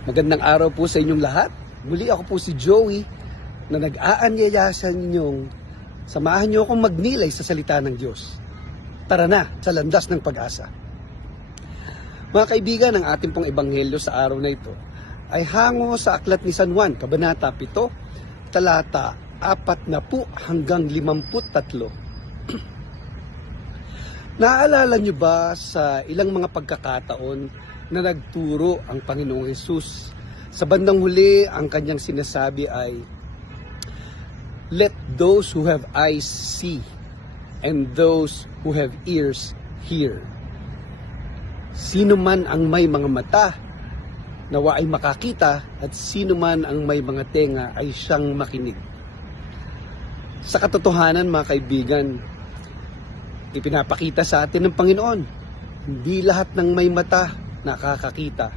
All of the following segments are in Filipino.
Magandang araw po sa inyong lahat. Muli ako po si Joey na nag-aanyaya sa inyong samahan niyo akong magnilay sa salita ng Diyos. Tara na sa landas ng pag-asa. Mga kaibigan, ang ating pong ebanghelyo sa araw na ito ay hango sa aklat ni San Juan, Kabanata 7, talata 4 na po hanggang 53. Naalala niyo ba sa ilang mga pagkakataon na nagturo ang Panginoong Yesus? Sa bandang huli, ang kanyang sinasabi ay, Let those who have eyes see, and those who have ears hear. Sino man ang may mga mata, nawa ay makakita, at sino man ang may mga tenga ay siyang makinig. Sa katotohanan, mga kaibigan, ipinapakita sa atin ng Panginoon. Hindi lahat ng may mata nakakakita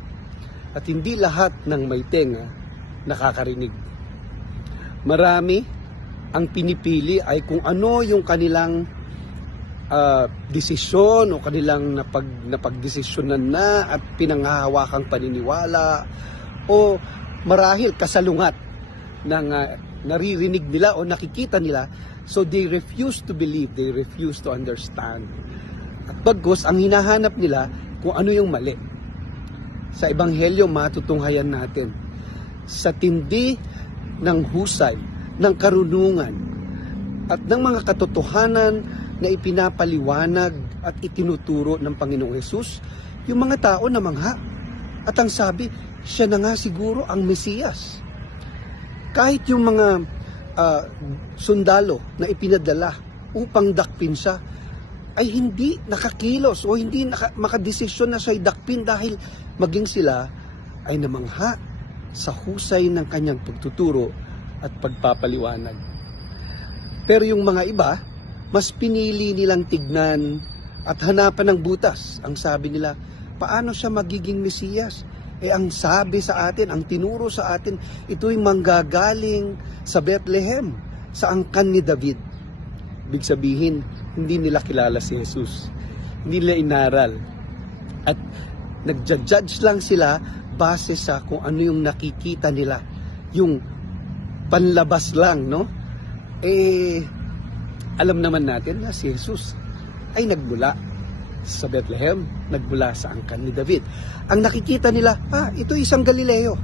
at hindi lahat ng may tenga nakakarinig. Marami ang pinipili ay kung ano yung kanilang ah, desisyon o kanilang napag, napagdesisyonan na at pinanghahawakang paniniwala o marahil kasalungat ng ah, naririnig nila o nakikita nila so they refuse to believe, they refuse to understand. At bagos, ang hinahanap nila kung ano yung mali. Sa Ebanghelyo, matutunghayan natin. Sa tindi ng husay, ng karunungan, at ng mga katotohanan na ipinapaliwanag at itinuturo ng Panginoong Yesus, yung mga tao na mangha. At ang sabi, siya na nga siguro ang Mesiyas. Kahit yung mga ah, sundalo na ipinadala upang dakpin siya, ay hindi nakakilos o hindi naka, makadesisyon na siya'y dakpin dahil maging sila ay namangha sa husay ng kanyang pagtuturo at pagpapaliwanag. Pero yung mga iba, mas pinili nilang tignan at hanapan ng butas. Ang sabi nila, paano siya magiging Mesiyas? Eh ang sabi sa atin, ang tinuro sa atin, ito'y manggagaling sa Bethlehem, sa angkan ni David. Ibig sabihin, hindi nila kilala si Jesus. Hindi nila inaral. At nagja-judge lang sila base sa kung ano yung nakikita nila. Yung panlabas lang, no? Eh, alam naman natin na si Jesus ay nagmula sa Bethlehem, nagmula sa angkan ni David. Ang nakikita nila, ah, ito isang Galileo.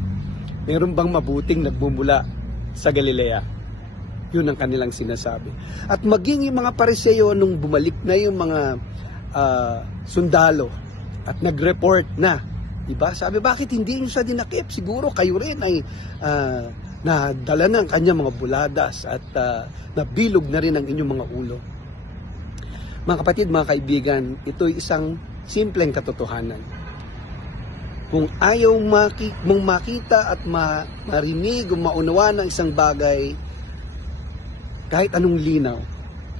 Meron bang mabuting nagmumula sa Galilea? Yun ang kanilang sinasabi. At maging yung mga pareseyo nung bumalik na yung mga ah, sundalo at nag-report na, diba? Sabi, bakit hindi nyo siya dinakip? Siguro kayo rin ay ah, nadala ng kanyang mga buladas at ah, nabilog na rin ang inyong mga ulo. Mga kapatid, mga kaibigan, ito isang simpleng katotohanan. Kung ayaw maki, mong makita at ma, marinig o maunawa ng isang bagay, kahit anong linaw,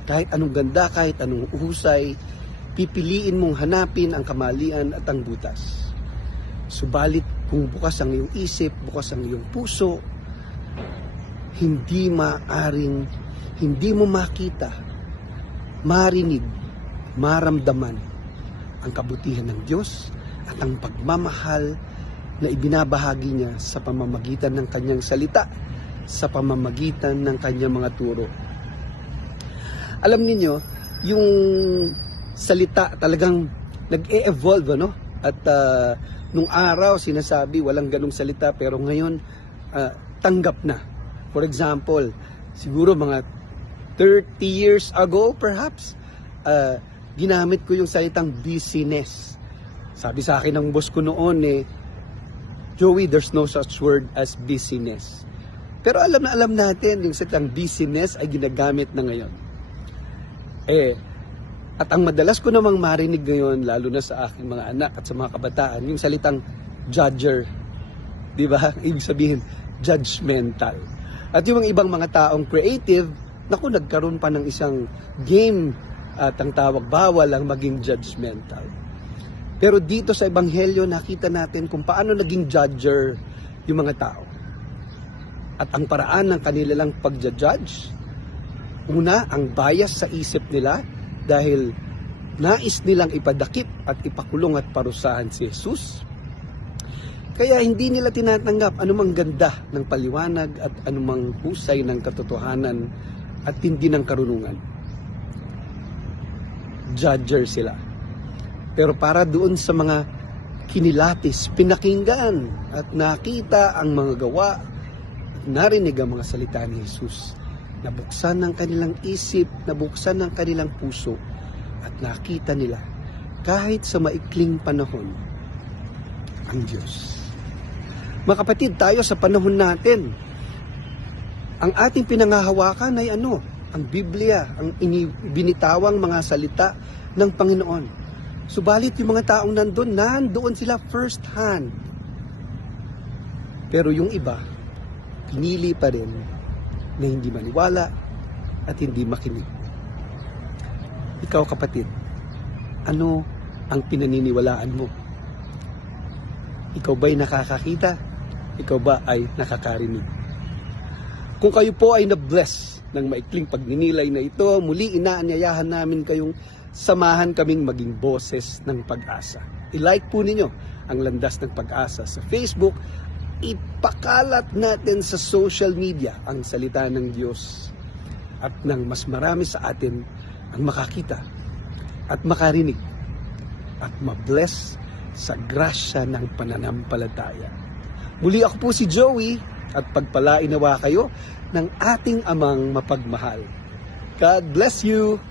kahit anong ganda, kahit anong uhusay, pipiliin mong hanapin ang kamalian at ang butas. Subalit kung bukas ang iyong isip, bukas ang iyong puso, hindi maaring, hindi mo makita, marinig, maramdaman ang kabutihan ng Diyos at ang pagmamahal na ibinabahagi niya sa pamamagitan ng kanyang salita, sa pamamagitan ng kanyang mga turo. Alam niyo yung salita talagang nag-e-evolve, ano? At ah, nung araw, sinasabi, walang ganong salita, pero ngayon, ah, tanggap na. For example, siguro mga 30 years ago, perhaps, ah, ginamit ko yung salitang busyness. Sabi sa akin ng boss ko noon eh, Joey, there's no such word as busyness. Pero alam na alam natin, yung salitang busyness ay ginagamit na ngayon. Eh, at ang madalas ko namang marinig ngayon, lalo na sa aking mga anak at sa mga kabataan, yung salitang judger. Di ba? Ibig sabihin, judgmental. At yung mga ibang mga taong creative, naku, nagkaroon pa ng isang game at ang tawag bawal ang maging judgmental. Pero dito sa Ebanghelyo, nakita natin kung paano naging judger yung mga tao. At ang paraan ng kanila lang pagja-judge, una, ang bias sa isip nila dahil nais nilang ipadakip at ipakulong at parusahan si Jesus. Kaya hindi nila tinatanggap anumang ganda ng paliwanag at anumang husay ng katotohanan at hindi ng karunungan. Judger sila. Pero para doon sa mga kinilatis, pinakinggan at nakita ang mga gawa, narinig ang mga salita ni Jesus. Nabuksan ng kanilang isip, nabuksan ng kanilang puso, at nakita nila kahit sa maikling panahon ang Diyos. Mga kapatid, tayo sa panahon natin, ang ating pinangahawakan ay ano? Ang Biblia, ang ini- binitawang mga salita ng Panginoon. Subalit yung mga taong nandun, nandoon sila first hand. Pero yung iba, pinili pa rin na hindi maniwala at hindi makinig. Ikaw kapatid, ano ang pinaniniwalaan mo? Ikaw ba'y nakakakita? Ikaw ba ay nakakarinig? Kung kayo po ay na-bless ng maikling pagninilay na ito, muli inaanyayahan namin kayong samahan kaming maging boses ng pag-asa. I-like po ninyo ang Landas ng Pag-asa sa Facebook. Ipakalat natin sa social media ang salita ng Diyos. At nang mas marami sa atin ang makakita at makarinig at mabless sa grasya ng pananampalataya. Muli ako po si Joey at pagpalainawa kayo ng ating amang mapagmahal. God bless you!